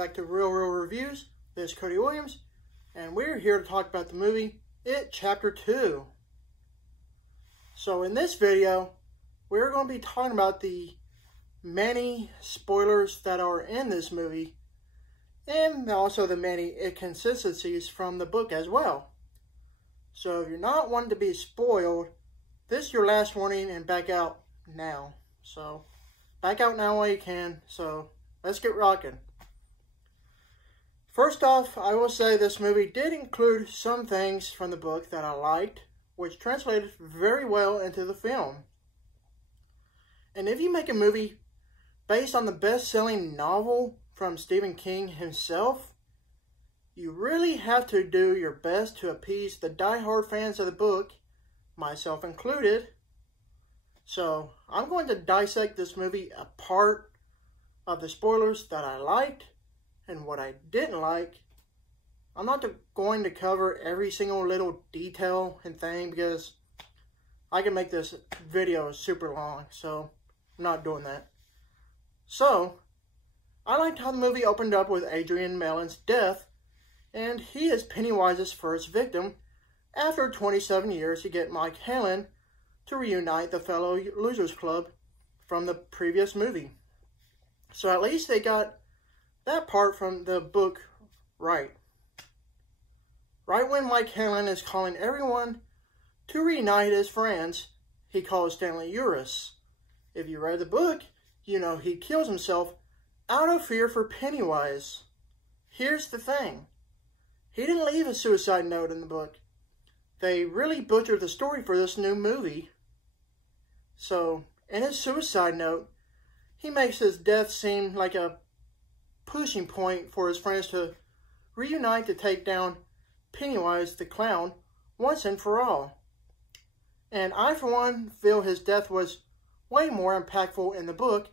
back to Real Reviews. This is Cody Williams, and we're here to talk about the movie It Chapter 2. So in this video, we're going to be talking about the many spoilers that are in this movie, and also the many inconsistencies from the book as well. So if you're not wanting to be spoiled, this is your last warning and back out now. So back out now while you can. So let's get rocking. First off, I will say this movie did include some things from the book that I liked, which translated very well into the film. And if you make a movie based on the best-selling novel from Stephen King himself, you really have to do your best to appease the die-hard fans of the book, myself included. So I'm going to dissect this movie apart of the spoilers that I liked and what I didn't like. I'm not going to cover every single little detail and thing because I can make this video super long, so I'm not doing that. So, I liked how the movie opened up with Adrian Mellon's death, and he is Pennywise's first victim after 27 years to get Mike Hanlon to reunite the fellow Losers Club from the previous movie. So at least they got that part from the book right. Right when Mike Hanlon is calling everyone to reunite his friends, he calls Stanley Uris. If you read the book, you know he kills himself out of fear for Pennywise. Here's the thing. He didn't leave a suicide note in the book. They really butchered the story for this new movie. So, in his suicide note, he makes his death seem like a pushing point for his friends to reunite to take down Pennywise the Clown once and for all. And I, for one, feel his death was way more impactful in the book,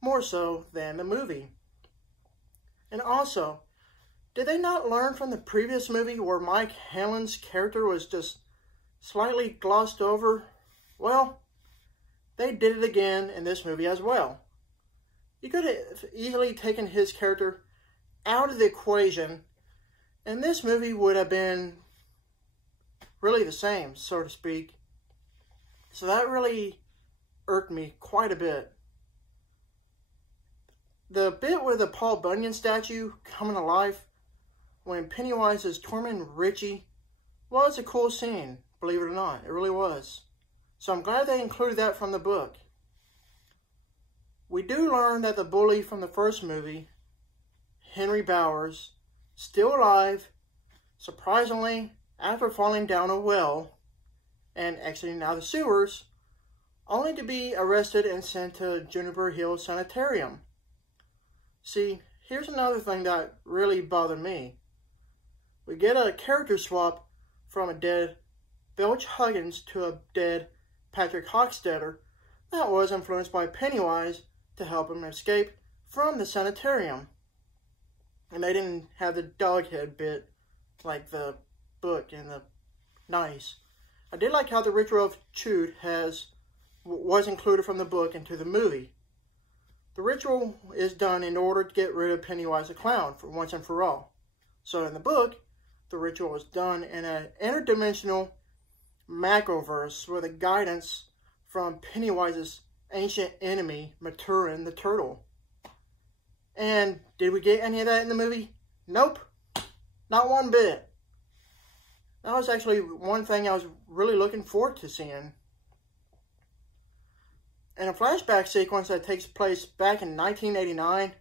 more so than the movie. And also, did they not learn from the previous movie where Mike Hanlon's character was just slightly glossed over? Well, they did it again in this movie as well. You could have easily taken his character out of the equation, and this movie would have been really the same, so to speak. So that really irked me quite a bit. The bit with the Paul Bunyan statue coming to life when Pennywise is tormenting Richie was a cool scene, believe it or not. It really was. So I'm glad they included that from the book. We do learn that the bully from the first movie, Henry Bowers, still alive, surprisingly, after falling down a well and exiting out of the sewers, only to be arrested and sent to Juniper Hill Sanitarium. See, here's another thing that really bothered me. We get a character swap from a dead Belch Huggins to a dead Patrick Hockstetter that was influenced by Pennywise to help him escape from the sanitarium. And they didn't have the dog head bit like the book in the 90s. I did like how the ritual of Chute was included from the book into the movie. The ritual is done in order to get rid of Pennywise the Clown for once and for all. So in the book, the ritual was done in an interdimensional macroverse with a guidance from Pennywise's ancient enemy, Maturin the Turtle. And did we get any of that in the movie? Nope. Not one bit. That was actually one thing I was really looking forward to seeing. In a flashback sequence that takes place back in 1989,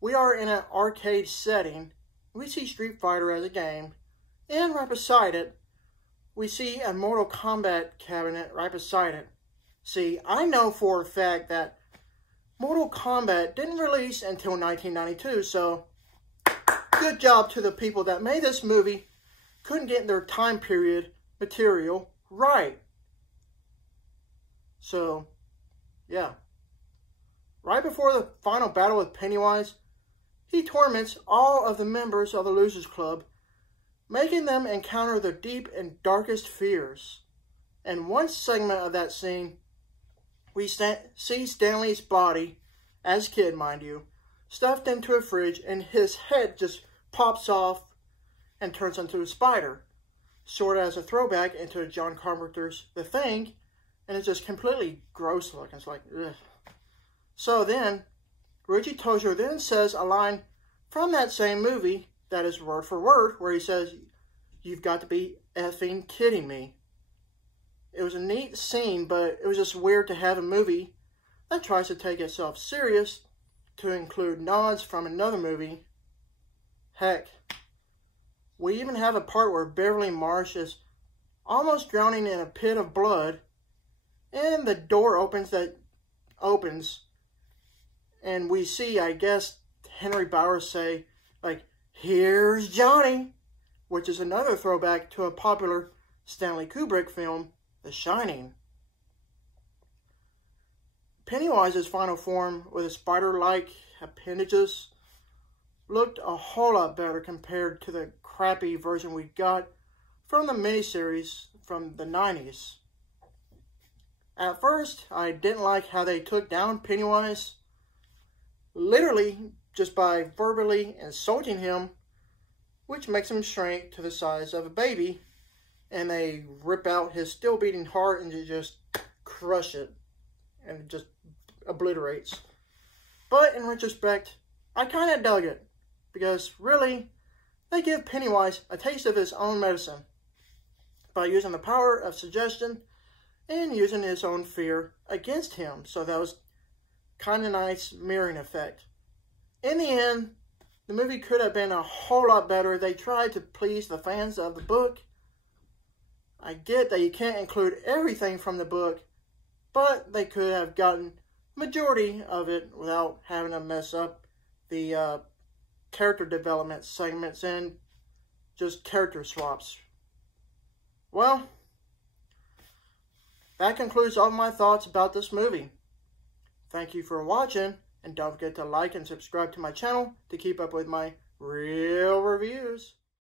we are in an arcade setting. We see Street Fighter as a game, and right beside it, we see a Mortal Kombat cabinet right beside it. See, I know for a fact that Mortal Kombat didn't release until 1992, so good job to the people that made this movie, couldn't get their time period material right. So, yeah. Right before the final battle with Pennywise, he torments all of the members of the Losers Club, making them encounter their deep and darkest fears. In one segment of that scene, we see Stanley's body, as a kid mind you, stuffed into a fridge, and his head just pops off and turns into a spider, sort of as a throwback into John Carpenter's The Thing, and it's just completely gross looking. It's like, ugh. So then, Ryuichi Tojo then says a line from that same movie that is word for word, where he says, "You've got to be effing kidding me." It was a neat scene, but it was just weird to have a movie that tries to take itself serious to include nods from another movie. Heck, we even have a part where Beverly Marsh is almost drowning in a pit of blood, and the door opens, and we see, I guess, Henry Bowers say, like, "Here's Johnny," which is another throwback to a popular Stanley Kubrick film, The Shining. Pennywise's final form with his spider-like appendages looked a whole lot better compared to the crappy version we got from the miniseries from the 90s. At first, I didn't like how they took down Pennywise, literally just by verbally insulting him, which makes him shrink to the size of a baby, and they rip out his still beating heart and just crush it, and it just obliterates. But in retrospect, I kind of dug it, because really, they give Pennywise a taste of his own medicine by using the power of suggestion and using his own fear against him. So that was kind of nice mirroring effect. In the end, the movie could have been a whole lot better. They tried to please the fans of the book. I get that you can't include everything from the book, but they could have gotten majority of it without having to mess up the character development segments and just character swaps. Well, that concludes all my thoughts about this movie. Thank you for watching, and don't forget to like and subscribe to my channel to keep up with my real reviews.